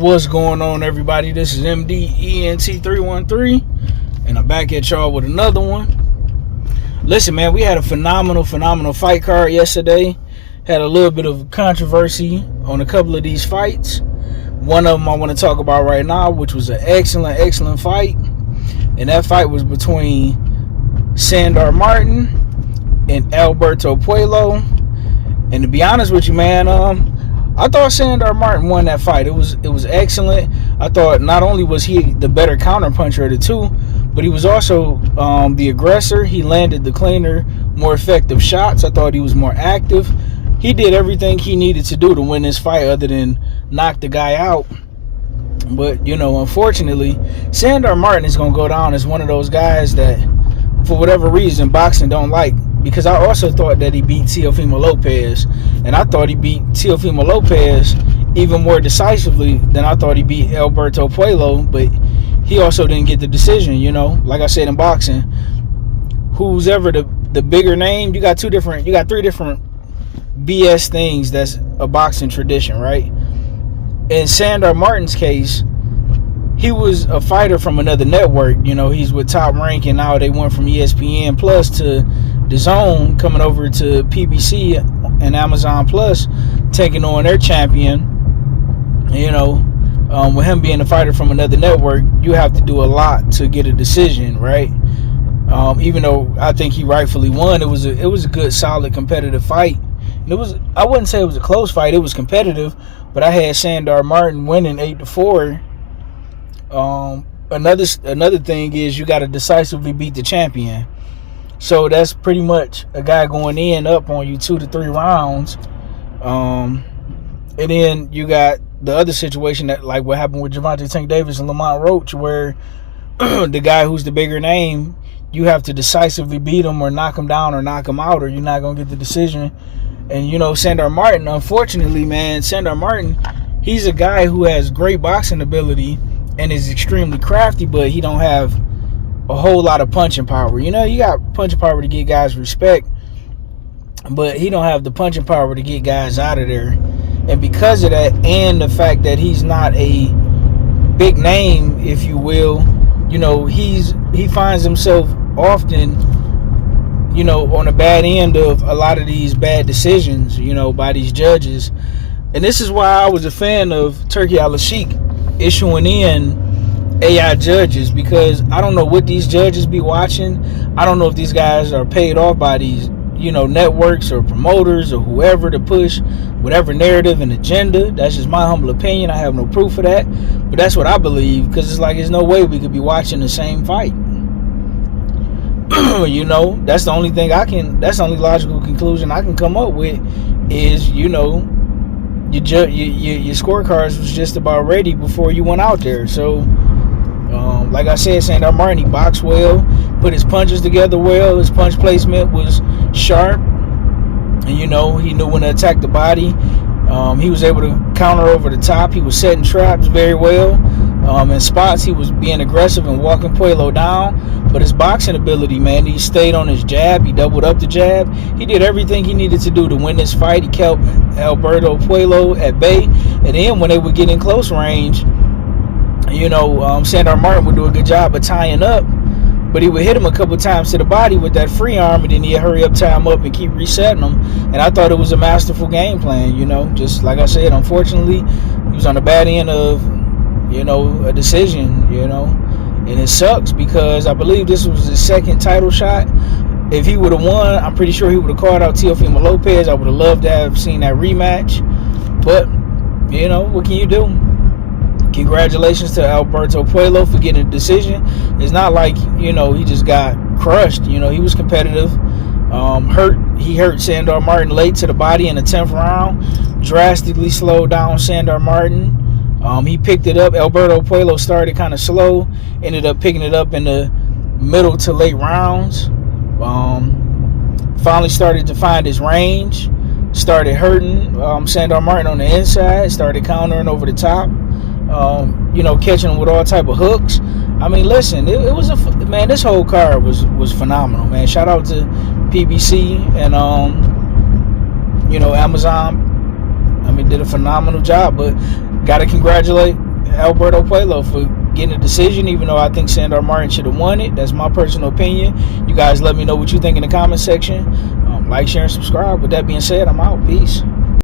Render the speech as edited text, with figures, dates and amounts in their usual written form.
What's going on, everybody? This is MDENT313, and I'm back at y'all with another one. Listen, man, we had a phenomenal fight card yesterday. Had a little bit of controversy on a couple of these fights. One of them I want to talk about right now, which was an excellent fight. And that fight was between Sandar Martin and Alberto Puello. And to be honest with you, man, I thought Sandar Martin won that fight. It was excellent. I thought not only was he the better counterpuncher of the two, but he was also the aggressor. He landed the cleaner, more effective shots. I thought he was more active. He did everything he needed to do to win this fight other than knock the guy out. But, you know, unfortunately, Sandar Martin is going to go down as one of those guys that, for whatever reason, boxing don't like. Because I also thought that he beat Teofimo Lopez. And I thought he beat Teofimo Lopez even more decisively than I thought he beat Alberto Puello. But he also didn't get the decision, you know. Like I said in boxing, who's ever the bigger name, you got three different BS things that's a boxing tradition, right? In Sandar Martin's case, he was a fighter from another network. You know, he's with Top Rank, and now they went from ESPN Plus to DAZN, coming over to PBC and Amazon Plus, taking on their champion. You know, with him being a fighter from another network, you have to do a lot to get a decision, right? Even though I think he rightfully won, it was a good, solid, competitive fight. I wouldn't say it was a close fight. It was competitive, but I had Sandar Martin winning 8-4. Another thing is you got to decisively beat the champion. So that's pretty much a guy going in up on you 2 to 3 rounds. And then you got the other situation that, like what happened with Gervonta Tank Davis and Lamont Roach, where the guy who's the bigger name, you have to decisively beat him or knock him down or knock him out, or you're not going to get the decision. And, you know, Sandar Martin, unfortunately, man, Sandar Martin, he's a guy who has great boxing ability and is extremely crafty, but he don't have a whole lot of punching power. You know, you got punching power to get guys respect, but he don't have the punching power to get guys out of there. And because of that, and the fact that he's not a big name, if you will, you know, he finds himself often, you know, on the bad end of a lot of these bad decisions, you know, by these judges. And this is why I was a fan of Turki Al-Sheikh issuing in AI judges, because I don't know what these judges be watching. I don't know if these guys are paid off by these, you know, networks or promoters or whoever to push whatever narrative and agenda. That's just my humble opinion. I have no proof of that, but that's what I believe, because it's like there's no way we could be watching the same fight. You know, that's the only logical conclusion I can come up with is, you know, your scorecards was just about ready before you went out there. So like I said, Sandar Martin, he boxed well, put his punches together well, his punch placement was sharp, and, you know, he knew when to attack the body. He was able to counter over the top. He was setting traps very well. In spots, he was being aggressive and walking Puello down. But his boxing ability, man, he stayed on his jab. He doubled up the jab. He did everything he needed to do to win this fight. He kept Alberto Puello at bay. And then when they would get in close range, you know, Sandar Martin would do a good job of tying up. But he would hit him a couple times to the body with that free arm, and then he'd hurry up, tie him up, and keep resetting him. And I thought it was a masterful game plan, you know. Just like I said, unfortunately, he was on the bad end of, you know, a decision, you know. And it sucks because I believe this was his second title shot. If he would have won, I'm pretty sure he would have called out Teofimo Lopez. I would have loved to have seen that rematch. But, you know, what can you do? Congratulations to Alberto Puello for getting a decision. It's not like, you know, he just got crushed. You know, he was competitive. He hurt Sandar Martin late to the body in the 10th round. Drastically slowed down Sandar Martin. He picked it up. Alberto Puello started kind of slow. Ended up picking it up in the middle to late rounds. Finally started to find his range. Started hurting Sandar Martin on the inside. Started countering over the top. You know, catching him with all type of hooks. I mean, listen, it was man. This whole card was phenomenal, man. Shout out to PBC and you know, Amazon. I mean, did a phenomenal job. But gotta congratulate Alberto Puello for getting a decision, even though I think Sandar Martin should have won it. That's my personal opinion. You guys let me know what you think in the comment section. Like, share, and subscribe. With that being said, I'm out. Peace.